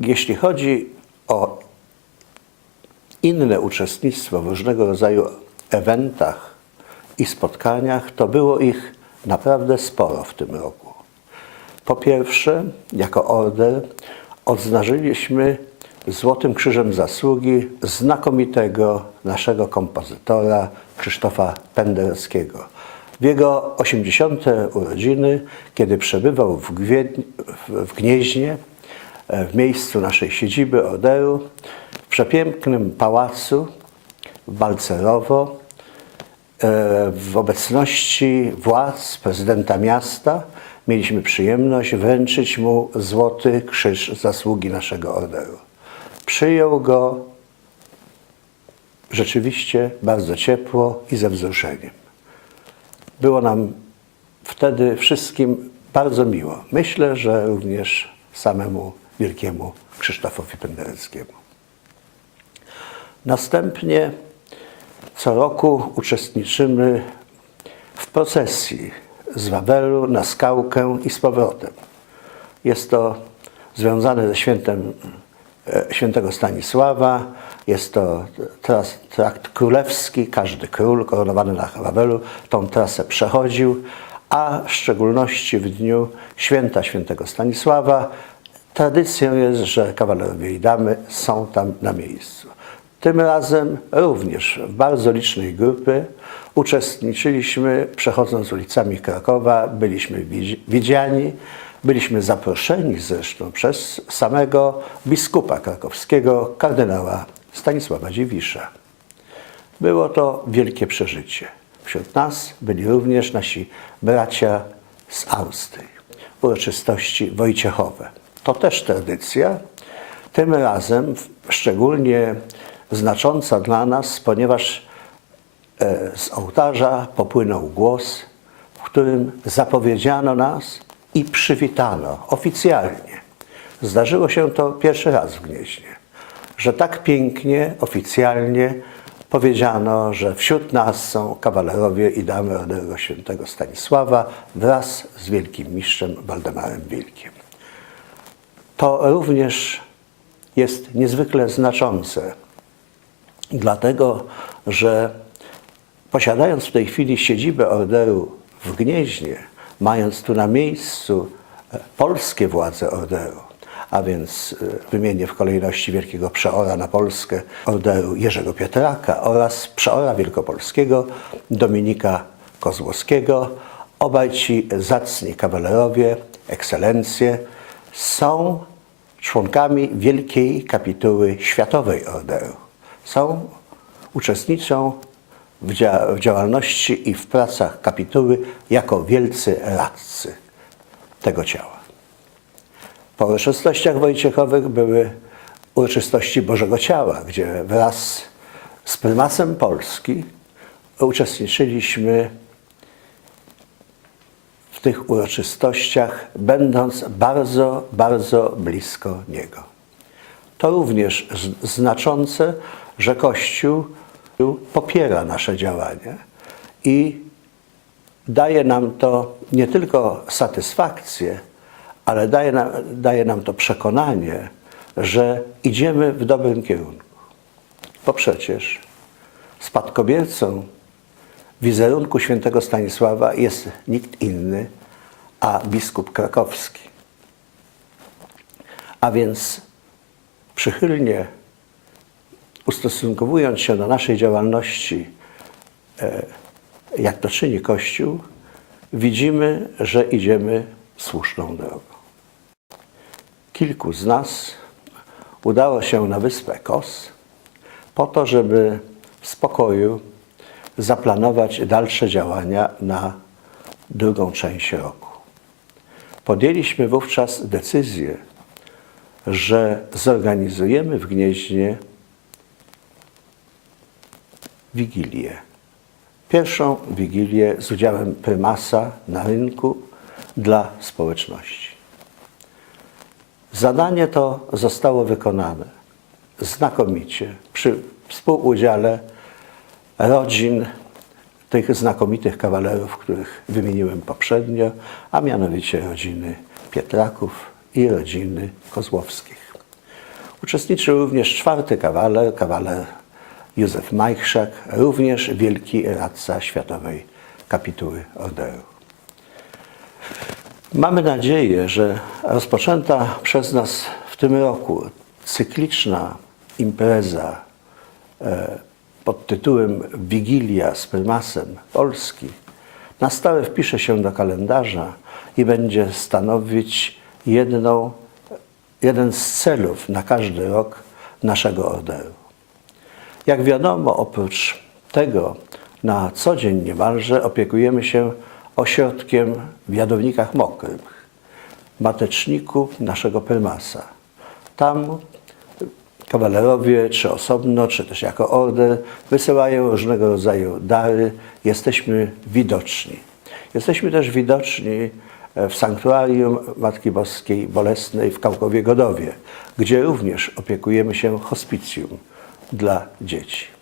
Jeśli chodzi o inne uczestnictwo w różnego rodzaju eventach i spotkaniach, to było ich naprawdę sporo w tym roku. Po pierwsze, jako order odznaczyliśmy Złotym Krzyżem Zasługi znakomitego naszego kompozytora Krzysztofa Pendereckiego. W jego 80. urodziny, kiedy przebywał w, Gnieźnie, w miejscu naszej siedziby orderu, w przepięknym pałacu w Balcerowo, e, w obecności władz prezydenta miasta mieliśmy przyjemność wręczyć mu Złoty Krzyż Zasługi naszego orderu. Przyjął go rzeczywiście bardzo ciepło i ze wzruszeniem. Było nam wtedy wszystkim bardzo miło. Myślę, że również samemu wielkiemu Krzysztofowi Pendereckiemu. Następnie co roku uczestniczymy w procesji z Wawelu na skałkę i z powrotem. Jest to związane ze świętem e, świętego Stanisława. Jest to tras, trakt królewski. Każdy król koronowany na Wawelu tą trasę przechodził, a w szczególności w dniu święta świętego Stanisława tradycją jest, że kawalerowie i damy są tam na miejscu. Tym razem również w bardzo licznej grupy uczestniczyliśmy, przechodząc ulicami Krakowa, byliśmy widzi- widziani, byliśmy zaproszeni zresztą przez samego biskupa krakowskiego, kardynała Stanisława Dziwisza. Było to wielkie przeżycie. Wśród nas byli również nasi bracia z Austrii. Uroczystości wojciechowe. To też tradycja, tym razem szczególnie znacząca dla nas, ponieważ e, z ołtarza popłynął głos, w którym zapowiedziano nas i przywitano oficjalnie. Zdarzyło się to pierwszy raz w Gnieźnie, że tak pięknie, oficjalnie powiedziano, że wśród nas są kawalerowie i damy Orderu Świętego Stanisława wraz z wielkim mistrzem Waldemarem Wilkiem. To również jest niezwykle znaczące, dlatego że posiadając w tej chwili siedzibę orderu w Gnieźnie, mając tu na miejscu e, polskie władze orderu, a więc e, wymienię w kolejności wielkiego przeora na Polskę orderu Jerzego Pietraka oraz przeora wielkopolskiego Dominika Kozłowskiego, obaj ci zacni kawalerowie, ekscelencje, są członkami Wielkiej Kapituły Światowej Orderu. Są, uczestniczą w, dzia- w działalności i w pracach kapituły jako wielcy radcy tego ciała. Po uroczystościach wojciechowych były uroczystości Bożego Ciała, gdzie wraz z prymasem Polski uczestniczyliśmy w tych uroczystościach, będąc bardzo, bardzo blisko Niego. To również znaczące, że Kościół popiera nasze działania i daje nam to nie tylko satysfakcję, ale daje nam, daje nam to przekonanie, że idziemy w dobrym kierunku. Bo przecież spadkobiercą wizerunku świętego Stanisława jest nikt inny, a biskup krakowski. A więc przychylnie ustosunkowując się do naszej działalności, e, jak to czyni Kościół, widzimy, że idziemy słuszną drogą. Kilku z nas udało się na wyspę Kos po to, żeby w spokoju zaplanować dalsze działania na drugą część roku. Podjęliśmy wówczas decyzję, że zorganizujemy w Gnieźnie Wigilię. Pierwszą Wigilię z udziałem prymasa na rynku dla społeczności. Zadanie to zostało wykonane znakomicie przy współudziale rodzin tych znakomitych kawalerów, których wymieniłem poprzednio, a mianowicie rodziny Pietraków i rodziny Kozłowskich. Uczestniczył również czwarty kawaler, kawaler Józef Majchrzak, również wielki radca Światowej Kapituły Orderu. Mamy nadzieję, że rozpoczęta przez nas w tym roku cykliczna impreza e, pod tytułem Wigilia z prymasem Polski na stałe wpisze się do kalendarza i będzie stanowić jedną, jeden z celów na każdy rok naszego orderu. Jak wiadomo, oprócz tego na co dzień niemalże opiekujemy się ośrodkiem w Jadownikach Mokrych, mateczniku naszego prymasa. Tam kawalerowie, czy osobno, czy też jako order, wysyłają różnego rodzaju dary. Jesteśmy widoczni. Jesteśmy też widoczni e, w sanktuarium Matki Boskiej Bolesnej w Kałkowie Godowie, gdzie również opiekujemy się hospicjum dla dzieci.